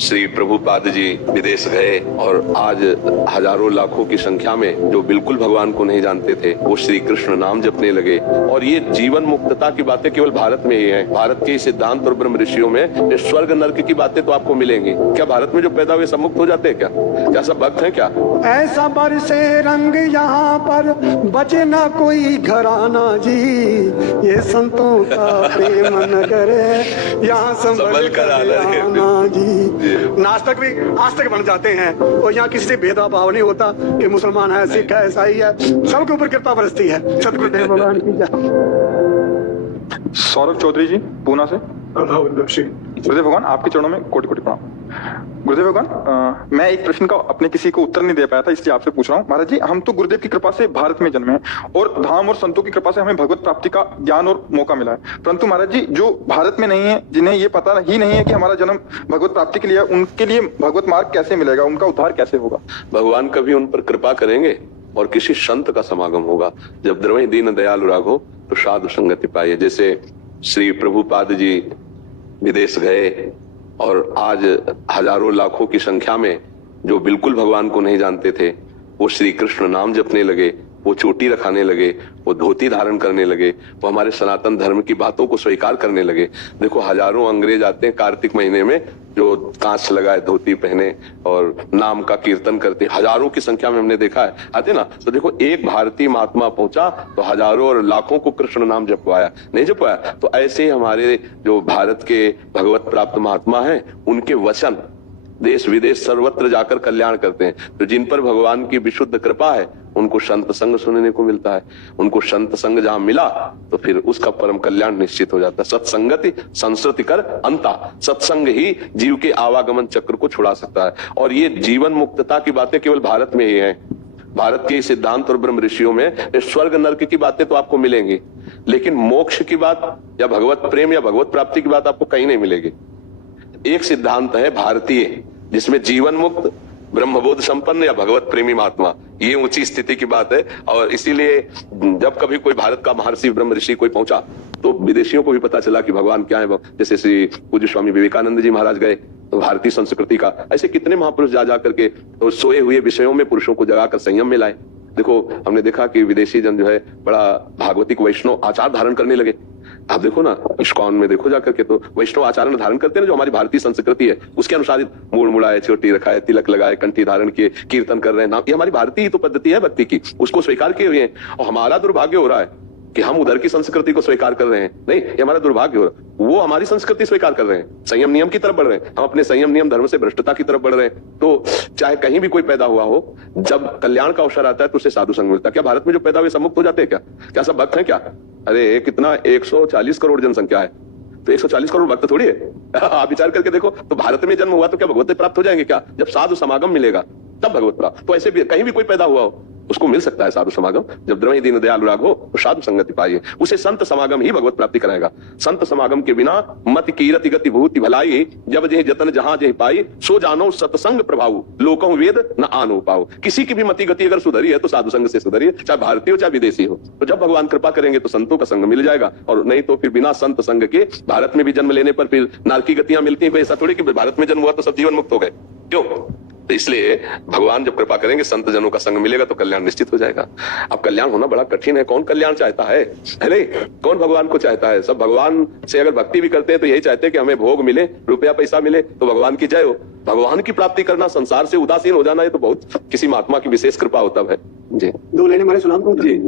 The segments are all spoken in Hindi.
श्री प्रभुपाद जी विदेश गए और आज हजारों लाखों की संख्या में जो बिल्कुल भगवान को नहीं जानते थे वो श्री कृष्ण नाम जपने लगे। और ये जीवन मुक्तता की बातें केवल भारत में ही है। भारत के सिद्धांत और ब्रह्म ऋषियों में ये स्वर्ग नर्क की बातें तो आपको मिलेंगी। क्या भारत में जो पैदा हुए सब मुक्त हो जाते हैं क्या सब भक्त हैं क्या? ऐसा बरसे रंग यहाँ पर बचे ना कोई घराना जी, ये संतों का प्रेम नगर है, यहाँ संभल कर आना जी। आज तक बन जाते हैं और यहाँ किसी से भेदभाव नहीं होता कि मुसलमान है, सिख है, ईसाई है, सबके ऊपर कृपा बरसती है। सतगुरुदेव भगवान की जय। सौरभ चौधरी जी पूना से। गुरुदेव भगवान आपके चरणों में कोटि कोटि प्रणाम। गुरुदेव भगवान मैं एक प्रश्न का अपने किसी को उत्तर नहीं दे पाया था, इसलिए आपसे पूछ रहा हूँ। महाराज जी, हम तो गुरुदेव की कृपा से भारत में जन्मे हैं और धाम और संतों की कृपा से हमें भगवत प्राप्ति का ज्ञान और मौका मिला है, परंतु महाराज जी जो भारत में नहीं है, जिन्हें ये पता ही नहीं है कि हमारा जन्म भगवत प्राप्ति के लिए, उनके लिए भगवत मार्ग कैसे मिलेगा, उनका उद्धार कैसे होगा? भगवान कभी उन पर कृपा करेंगे और किसी संत का समागम होगा। जब द्रवहि दीन दयालु राघो तो साधु संगति पाइए। जैसे श्री प्रभुपाद जी विदेश गए और आज हजारों लाखों की संख्या में जो बिल्कुल भगवान को नहीं जानते थे वो श्री कृष्ण नाम जपने लगे, वो चोटी रखाने लगे, वो धोती धारण करने लगे, वो हमारे सनातन धर्म की बातों को स्वीकार करने लगे। देखो हजारों अंग्रेज आते हैं कार्तिक महीने में जो कांच लगाए धोती पहने और नाम का कीर्तन करते, हजारों की संख्या में हमने देखा है आते ना। तो देखो एक भारतीय महात्मा पहुंचा तो हजारों और लाखों को कृष्ण नाम जपवाया, नहीं जपवाया? तो ऐसे ही हमारे जो भारत के भगवत प्राप्त महात्मा हैं उनके वचन देश विदेश सर्वत्र जाकर कल्याण करते हैं। तो जिन पर भगवान की विशुद्ध कृपा है उनको संत संग सुनने को मिलता है। उनको संत संग जहां मिला तो फिर उसका परम कल्याण निश्चित हो जाता है। सत्संगति संस्कृति कर अंता, सत्संग ही जीव के आवागमन चक्र को छुड़ा सकता है। और ये जीवन मुक्तता की बातें केवल भारत में ही है। भारत के सिद्धांत और ब्रह्म ऋषियों में स्वर्ग नर्क की बातें तो आपको मिलेंगी, लेकिन मोक्ष की बात या भगवत प्रेम या भगवत प्राप्ति की बात आपको कहीं नहीं मिलेगी। एक सिद्धांत है भारतीय जिसमें जीवन मुक्त ब्रह्मबोध संपन्न या भगवत प्रेमी महात्मा, ये ऊंची स्थिति की बात है। और इसीलिए जब कभी कोई भारत का महर्षि ब्रह्म ऋषि कोई पहुंचा तो विदेशियों को भी पता चला कि भगवान क्या है। जैसे श्री पूज्य स्वामी विवेकानंद जी महाराज गए तो भारतीय संस्कृति का, ऐसे कितने महापुरुष जा करके तो सोए हुए विषयों में पुरुषों को जगाकर संयम में लाए। देखो हमने देखा कि विदेशी जन जो है बड़ा भागवतिक वैष्णव आचार धारण करने लगे। आप देखो ना इस्कॉन में देखो जाकर के तो वैष्णव आचरण धारण करते हैं जो हमारी भारतीय संस्कृति है उसके अनुसार मूड़ मुड़ाए, चोटी रखाए, तिलक लगाए, कंठी धारण किए, कीर्तन कर रहे हैं नाम, ये हमारी भारतीय तो पद्धति है भक्ति की, उसको स्वीकार किए हुए हैं। और हमारा दुर्भाग्य हो रहा है कि हम उधर की संस्कृति को स्वीकार कर रहे हैं। नहीं, ये हमारा दुर्भाग्य हो रहा है। वो हमारी संस्कृति स्वीकार कर रहे हैं, संयम नियम की तरफ बढ़ रहे हैं, हम अपने संयम नियम धर्म से भ्रष्टता की तरफ बढ़ रहे हैं। तो चाहे कहीं भी कोई पैदा हुआ हो, जब कल्याण का अवसर आता है तो उससे साधु संग मिलता है। क्या भारत में जो पैदा हुए सब मुक्त हो जाते हैं क्या सब भक्त हैं क्या? अरे कितना 140 करोड़ जनसंख्या है, तो 140 करोड़ भक्त थोड़ी है। आप विचार करके देखो, तो भारत में जन्म हुआ तो क्या भगवत प्राप्त हो जाएंगे क्या? जब साधु समागम मिलेगा तब भगवत प्राप्त। तो ऐसे भी कहीं भी कोई पैदा हुआ हो उसको मिल सकता है साधु समागम। जब द्रवहि दीन दयालु राघो तो साधु संगति पाइए, उसे संत समागम ही भगवत प्राप्ति कराएगा। संत समागम के बिना मत कीरति गति भूति भलाई, जब जेहि जतन जहां जेहि पाई, सो जानो सत्संग प्रभाव, लोकहु वेद न आनो पाओ। किसी की भी मति गति अगर सुधरी है तो साधु संग से सुधरी है, चाहे भारतीय हो चाहे विदेशी हो। तो जब भगवान कृपा करेंगे तो संतों का संग मिल जाएगा, और नहीं तो फिर बिना संत संग के भारत में भी जन्म लेने पर फिर नारकी गतियां मिलती है। ऐसा थोड़ी कि भारत में जन्म हुआ तो सब जीवन मुक्त हो गए, क्यों? तो इसलिए भगवान जब कृपा करेंगे संत जनों का संग मिलेगा तो कल्याण निश्चित हो जाएगा। अब कल्याण होना बड़ा कठिन है, कौन कल्याण चाहता है? नहीं, कौन भगवान को चाहता है? सब भगवान से अगर भक्ति भी करते हैं तो यही चाहते हैं कि हमें भोग मिले, रुपया पैसा मिले, तो भगवान की जय हो। भगवान की प्राप्ति करना, संसार से उदासीन हो जाना, ये तो बहुत किसी महात्मा की विशेष कृपा होता है जी। दो लेने हमारे सुनाम जी।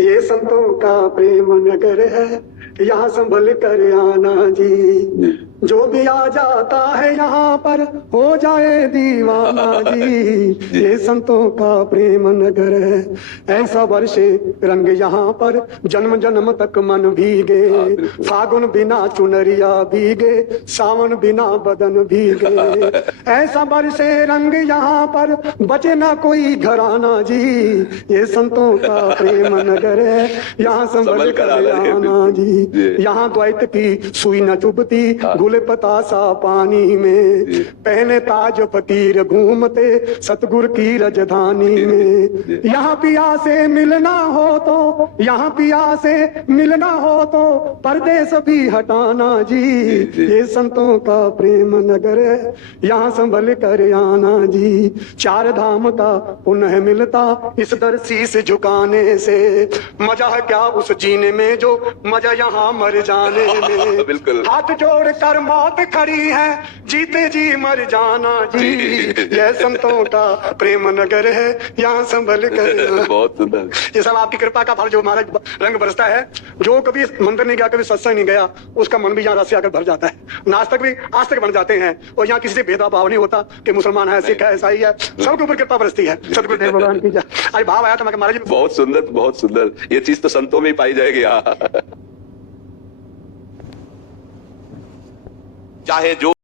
ये संतों का प्रेम नगर है, यहाँ संभल कर आना जी। जो भी आ जाता है यहाँ पर हो जाए दीवाना जी। ये संतों का प्रेम नगर है, ऐसा वर्षे रंग यहाँ पर जन्म जन्म तक मन भीगे। फागुन बिना चुनरिया भीगे, सावन बिना बदन भीगे। ऐसा वर्षे रंग यहाँ पर बचे ना कोई घराना जी। ये संतों का प्रेम नगर है, यहाँ संभल कर आना जी। यहाँ द्वैत की सुई न चुभती, फूल पतासा पानी में, पहने ताज फकीर घूमते सतगुर की रजधानी में। यहाँ पिया से मिलना हो तो, यहाँ पिया से मिलना हो तो परदेस भी हटाना जी। ये संतों का प्रेम नगर है, यहाँ संभल कर आना जी। चार धाम का पुनः मिलता इस दर शीस झुकाने से, मजा है क्या उस जीने में जो मजा यहाँ मर जाने में। बिल्कुल। हाथ जोड़ कर मौत खड़ी है, जीते जी मर जाना जी। यह संतों का प्रेम नगर है, यहाँ संभल कर। बहुत सुंदर। ये सब आपकी कृपा का फल जो महाराज रंग बरसता है। जो कभी मंदिर नहीं गया, कभी सत्संग नहीं गया, उसका मन भी यहाँ रस से आकर भर जाता है। नास्तिक भी आस्तिक बन जाते हैं, और यहाँ किसी से भेदभाव नहीं होता कि मुसलमान है, सिख है, ईसाई है, सबके ऊपर कृपा बरसती है। सतगुरुदेव भगवान की जय। आज भाव आया था मैं महाराज जी, बहुत सुंदर, बहुत सुंदर। ये चीज तो संतों में ही पाई जाएगी। चाहे जो